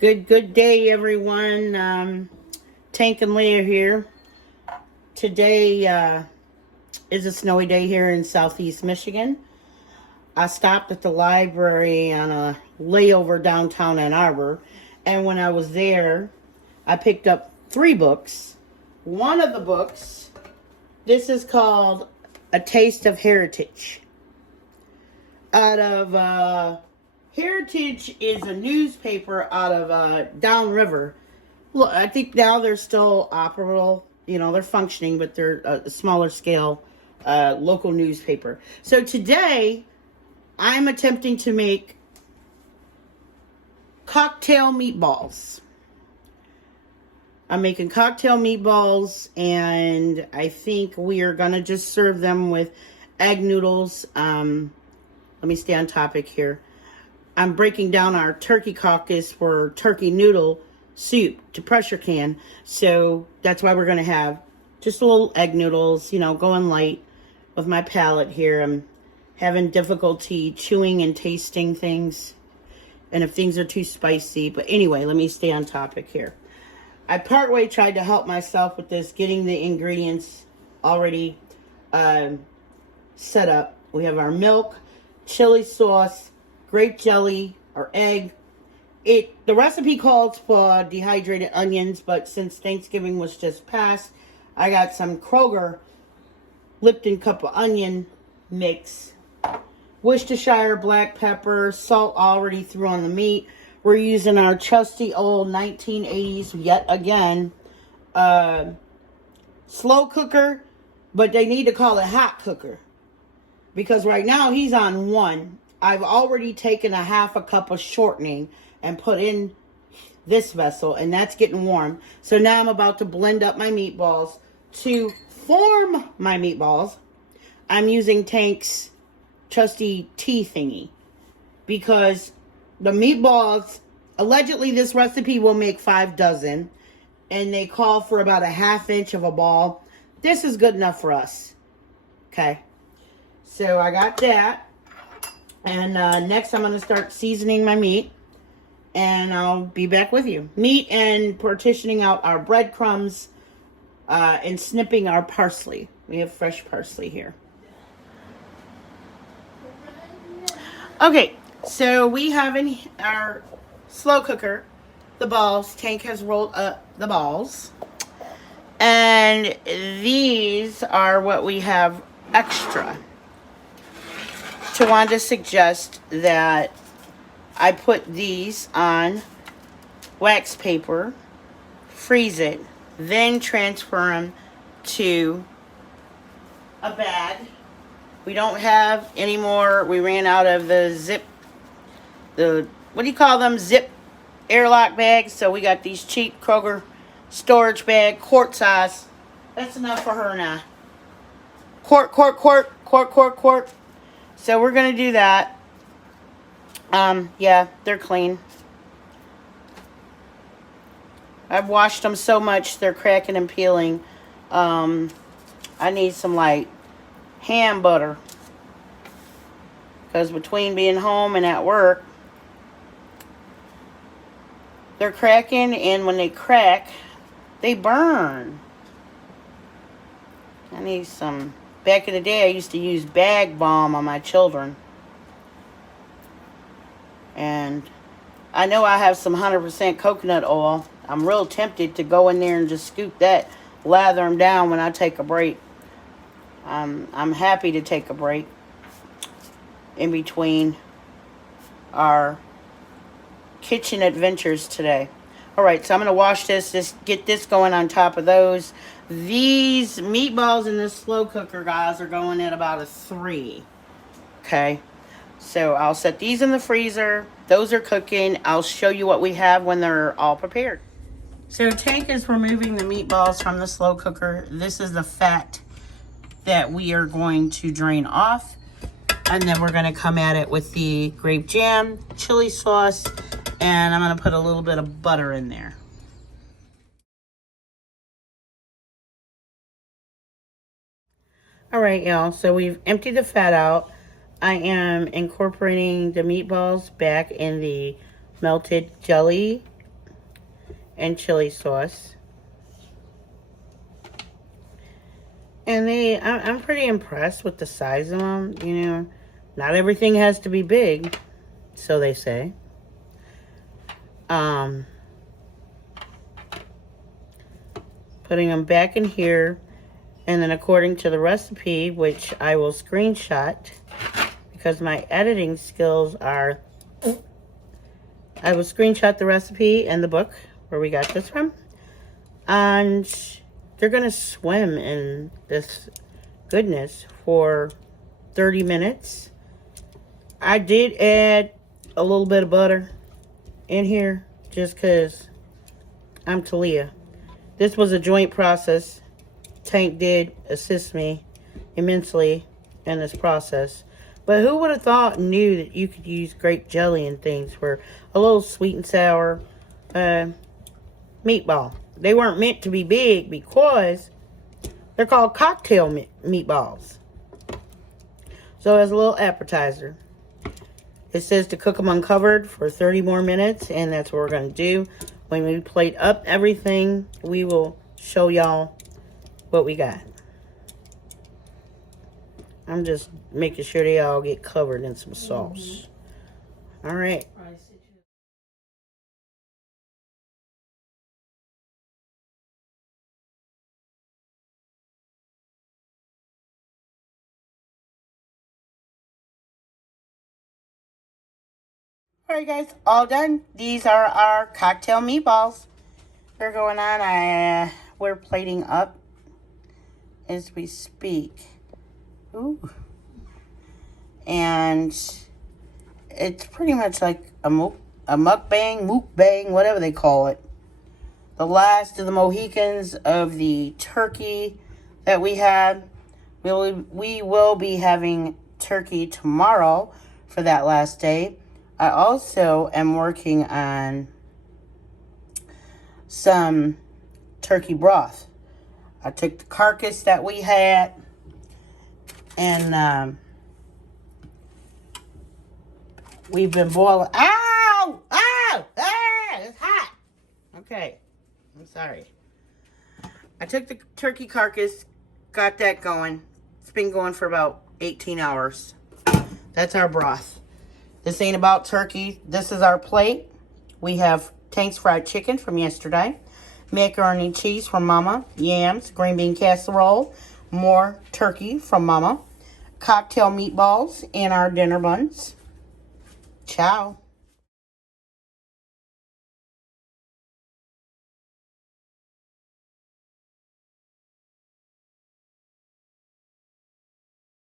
Good day, everyone. Tank and Leah here. Today is a snowy day here in southeast Michigan. I stopped at the library on a layover downtown Ann Arbor, and when I was there, I picked up 3 books. One of the books, this is called A Taste of Heritage. Out of Heritage is a newspaper out of downriver. Look, I think now they're still operable. They're functioning, but they're a smaller scale local newspaper. So today, I'm attempting to make cocktail meatballs. I'm making cocktail meatballs, and I think we are going to just serve them with egg noodles. Let me stay on topic here. I'm breaking down our turkey caucus for turkey noodle soup to pressure can. So that's why we're going to have just a little egg noodles, going light with my palate here. I'm having difficulty chewing and tasting things. And if things are too spicy. But anyway, let me stay on topic here. I partway tried to help myself with this, getting the ingredients already set up. We have our milk, chili sauce, grape jelly, or egg. The recipe calls for dehydrated onions, but since Thanksgiving was just past, I got some Kroger Lipton cup of onion mix, Worcestershire black pepper, salt already through on the meat. We're using our trusty old 1980s, yet again, slow cooker, but they need to call it hot cooker, because right now he's on 1. I've already taken a half a cup of shortening and put in this vessel, and that's getting warm. So now I'm about to blend up my meatballs. To form my meatballs, I'm using Tank's trusty tea thingy, because the meatballs, allegedly this recipe will make 5 dozen, and they call for about a 1/2 inch of a ball. This is good enough for us. Okay, so I got that. And next I'm going to start seasoning my meat, and I'll be back with you. Meat and partitioning out our breadcrumbs and snipping our parsley. We have fresh parsley here. Okay, so we have in our slow cooker the balls. Tank has rolled up the balls. And these are what we have extra. I wanted to suggest that I put these on wax paper, freeze it, then transfer them to a bag. We don't have any more. We ran out of the what do you call them? Zip airlock bags. So we got these cheap Kroger storage bag, quart size. That's enough for her and I. Quart. So we're going to do that. Yeah, they're clean. I've washed them so much they're cracking and peeling. I need some ham butter, because between being home and at work, they're cracking, and when they crack, they burn. I need some. Back in the day, I used to use bag balm on my children. And I know I have some 100% coconut oil. I'm real tempted to go in there and just scoop that, lather them down when I take a break. I'm happy to take a break in between our kitchen adventures today. Alright, so I'm going to wash this, just get this going on top of those. These meatballs in this slow cooker, guys, are going at about a 3. Okay, so I'll set these in the freezer. Those are cooking. I'll show you what we have when they're all prepared. So Tank is removing the meatballs from the slow cooker. This is the fat that we are going to drain off. And then we're going to come at it with the grape jam, chili sauce, and I'm going to put a little bit of butter in there. All right, y'all, so we've emptied the fat out. I am incorporating the meatballs back in the melted jelly and chili sauce. And I'm pretty impressed with the size of them. You know, not everything has to be big, so they say. Putting them back in here, and then according to the recipe, which I will screenshot because my editing skills are, I will screenshot the recipe and the book where we got this from, and they're gonna swim in this goodness for 30 minutes. I did add a little bit of butter in here just because I'm Talia. This was a joint process. Tank did assist me immensely in this process. But who would have thought and knew that you could use grape jelly and things for a little sweet and sour meatball. They weren't meant to be big because they're called cocktail meatballs. So as a little appetizer. It says to cook them uncovered for 30 more minutes, and that's what we're going to do. When we plate up everything, we will show y'all what we got. I'm just making sure they all get covered in some sauce. All right. Alright guys, all done. These are our cocktail meatballs. They're going on. We're plating up as we speak. Ooh. And it's pretty much like a mukbang, whatever they call it. The last of the Mohicans of the turkey that we had. We will be having turkey tomorrow for that last day. I also am working on some turkey broth. I took the carcass that we had and we've been boiling. Ow! Ow! Ah! It's hot. Okay. I'm sorry. I took the turkey carcass, got that going. It's been going for about 18 hours. That's our broth. This ain't about turkey. This is our plate. We have Tank's fried chicken from yesterday, macaroni and cheese from Mama, yams, green bean casserole, more turkey from Mama, cocktail meatballs, and our dinner buns. Ciao.